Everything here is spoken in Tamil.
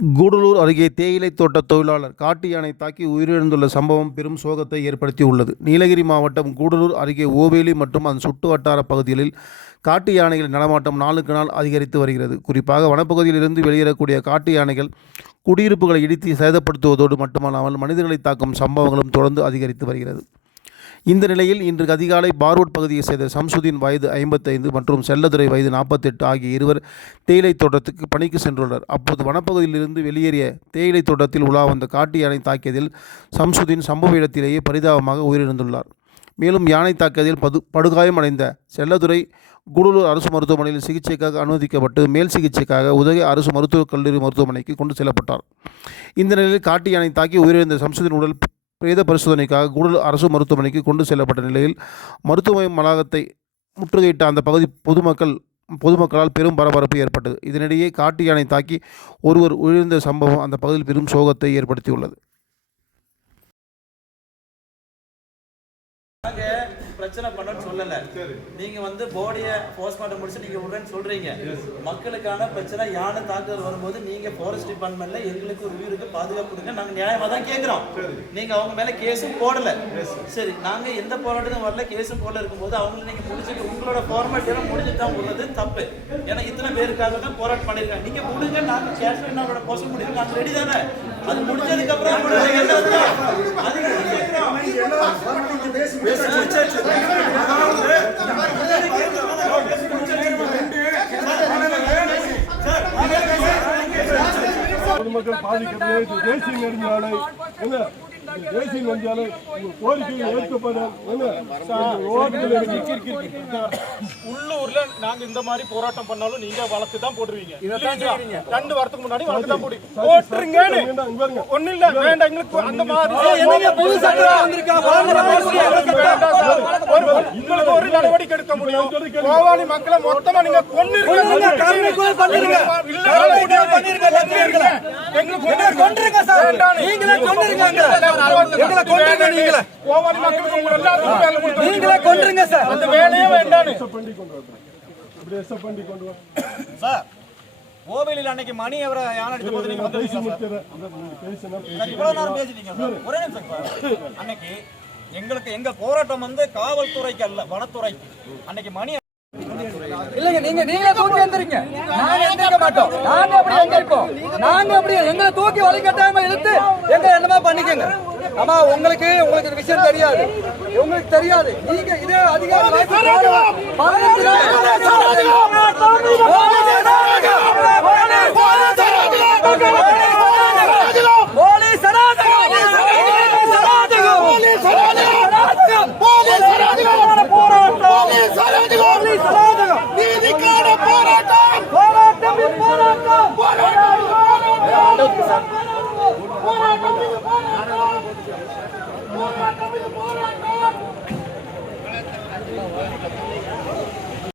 கூடலூர் அருகே தேயிலை தோட்ட தொழிலாளர் காட்டு யானை தாக்கி உயிரிழந்துள்ள சம்பவம் பெரும் சோகத்தை ஏற்படுத்தியுள்ளது. நீலகிரி மாவட்டம் கூடலூர் அருகே ஓவேலி மற்றும் அதன் சுற்று வட்டார பகுதிகளில் காட்டு யானைகளின் நடமாட்டம் நாளுக்கு நாள் அதிகரித்து வருகிறது. குறிப்பாக வனப்பகுதியிலிருந்து வெளியேறக்கூடிய காட்டு யானைகள் குடியிருப்புகளை இடித்து சேதப்படுத்துவதோடு மட்டுமல்லாமல் மனிதர்களை தாக்கும் சம்பவங்களும் தொடர்ந்து அதிகரித்து வருகிறது. இந்த நிலையில் இன்று அதிகாலை பார்வுட் பகுதியை சேர்ந்த சம்சுதீன் வயது ஐம்பத்தைந்து மற்றும் செல்லதுரை வயது நாற்பத்தெட்டு ஆகிய இருவர் தேயிலை தோட்டத்துக்கு பணிக்கு சென்றுள்ளனர். அப்போது வனப்பகுதியிலிருந்து வெளியேறிய தேயிலை தோட்டத்தில் உலா வந்த காட்டு யானை தாக்கியதில் சம்சுதீன் சம்பவ இடத்திலேயே பரிதாபமாக உயிரிழந்துள்ளார். மேலும் யானை தாக்கியதில் பது படுகாயமடைந்த செல்லதுரை கூடலூர் அரசு மருத்துவமனையில் சிகிச்சைக்காக அனுமதிக்கப்பட்டு மேல் சிகிச்சைக்காக உதகை அரசு மருத்துவக் கல்லூரி மருத்துவமனைக்கு கொண்டு செல்லப்பட்டார். இந்த நிலையில் காட்டு யானை தாக்கி உயிரிழந்த சம்சுதின் உடல் பிரேத பரிசோதனைக்காக கூடல் அரசு மருத்துவமனைக்கு கொண்டு செல்லப்பட்ட நிலையில் மருத்துவமனை வளாகத்தை முற்றுகையிட்ட அந்த பகுதி பொதுமக்கள் பொதுமக்களால் பெரும் பரபரப்பு ஏற்பட்டது. இதனிடையே காட்டு யானை தாக்கி ஒருவர் உயிர்ந்த சம்பவம் அந்த பகுதியில் பெரும் சோகத்தை ஏற்படுத்தியுள்ளது. பிரச்சனை பண்ணணும்னு சொல்லல. நீங்க வந்து போடிய போஸ்ட்மார்ட்டம் முடிச்சு நீங்க விடுறேன்னு சொல்றீங்க. மக்களுக்கான பிரச்சனை யானை தாக்குதல் வரும்போது நீங்க ஃபாரஸ்ட் டிபார்ட்மெண்ட்ல எங்களுக்கு ஒரு உயிருக்கு பாதுகாப்பு கொடுங்க. நாங்க நியாயமா தான் கேக்குறோம். நீங்க அவங்க மேல கேஸும் போடல. சரி நாங்க எந்த போராட்டத்துக்கும் வரல. கேஸும் போடல இருக்கும்போது அவங்களை நீங்க முடிச்சுட்டு உங்களோட ஃபார்மாலிட்டி எல்லாம் முடிச்சுட்டு தான் உள்ளது தப்பு. ஏன்னா இத்தனை பேருக்காக தான் போராட்டம் பண்ணிருக்காங்க நீங்க கொடுங்க நாங்க கேஷ் நம்மளோட போஸ்ட் முடியும் நாங்க ரெடி தானே. அது முடிஞ்சதுக்கு அப்புறம்? அது கேட்கிறோம். பொதுமக்கள் பாதிக்கிறது தேசிய நெடுஞ்சாலை. என்ன? தேசிய உங்க கோரிக்கைகள் ஏற்கப்படும் உள்ளூர்ல நாங்க இந்த மாதிரி போராட்டம் பண்ணாலும் நீங்க வழக்கு தான் போடுவீங்க? ரெண்டு வாரத்துக்கு முன்னாடி வழக்கு தான் போடுவீங்க போட்டுருங்கன்னு. ஒண்ணு இல்ல வேண்டாம் எங்களுக்கு அந்த மாதிரி சார். உங்களுக்கு ஒரு நடவடிக்கை எடுக்க முடியும். கோவாளி மக்களை மொத்தமா நீங்க கொன்னிருங்க. இல்ல பண்ணிருங்க எங்களுக்கு வேண்டாம் நீங்களே. கொண்டிருங்க கோவாளி மக்களுக்கு உங்க எல்லாருக்கும் வேலை கொடுத்து நீங்களே கொண்டிருங்க சார். அந்த வேலையே வேண்டாம். பண்ணி கொண்டு வரணும். இப்படி எஸ்எப் பண்ணி கொண்டு வர சார் கோவிலில் அன்னைக்கு மணி அவரை யானை அடிச்ச போது நீங்க பேசி வந்து முடிக்கிறேன் நீங்க பேசினா பேசி இவ்வளவு நேரம் பேசிட்டீங்க சார். ஒரே நிமிஷம் சார். அன்னைக்கு எங்களுக்கு எங்க போராட்டம் வந்து காவல்துறைக்கு அல்ல வனத்துறைக்கு அன்னைக்கு மணி இல்லைங்க நீங்க நீங்களே தூக்கி எந்திரிங்க நாங்க எந்திரிக்க மாட்டோம். நாங்க அப்படி எந்திரிப்போம் நாங்க அப்படியே எங்களை தூக்கி வழி கட்டாயமா இழுத்து எங்க என்னமா பண்ணிக்கங்க. ஆமா உங்களுக்கு உங்களுக்கு விஷயம் தெரியாது. உங்களுக்கு தெரியாது. நீங்க இதே அதிகாரம் அதிகாரி